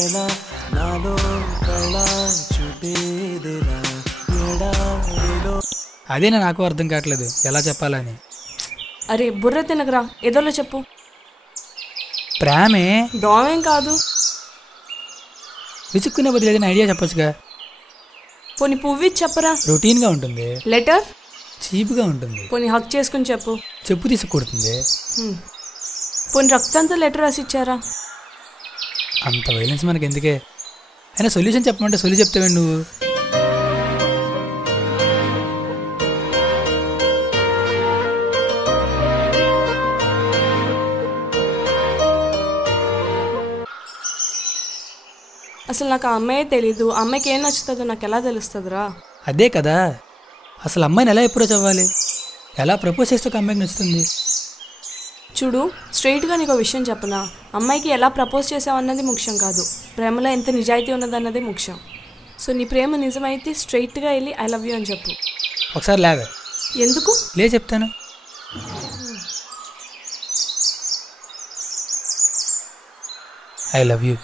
ఎలా నాలో కళ చూపేదిలా ఎడారిలో. అదే నాకు అర్థం కావట్లేదు ఎలా చెప్పాలని. అరే బుర్ర తినకరా, ఏదోలో చెప్పు. ప్రేమే దోమేం కాదు. విసుక్కునే బదులు ఏదైనా ఐడియా చెప్పొచ్చుగా. పోనీ పువ్వు చెప్పరా. రొటీన్గా ఉంటుంది. లెటర్ చీప్గా ఉంటుంది. పోనీ హక్ చేసుకుని చెప్పు. చెప్పు తీసుకొడుతుంది. పోనీ రక్తంతో లెటర్ రాసి ఇచ్చారా. అంత వైలెన్స్ మనకి ఎందుకే. అయినా సొల్యూషన్ చెప్పమంటే సొల్యూ చెప్తావేంటి నువ్వు. అసలు నాకు ఆ అమ్మాయే తెలీదు. అమ్మాయికి ఏం నచ్చుతుందో నాకు ఎలా తెలుస్తుందిరా. అదే కదా, అసలు అమ్మాయిని ఎలా అప్రోచ్ అవ్వాలి, ఎలా ప్రపోజ్ చేస్తే ఒక అమ్మాయికి నచ్చుతుంది. చూడు, స్ట్రైట్గా నీకు విషయం చెప్పనా, అమ్మాయికి ఎలా ప్రపోజ్ చేసావన్నది ముఖ్యం కాదు, ప్రేమలో ఎంత నిజాయితీ ఉన్నదన్నదే ముఖ్యం. సో నీ ప్రేమ నిజమైతే స్ట్రైట్గా వెళ్ళి ఐ లవ్ యూ అని చెప్పు. ఒకసారి లేవే. ఎందుకు లే చెప్తాను. I love you.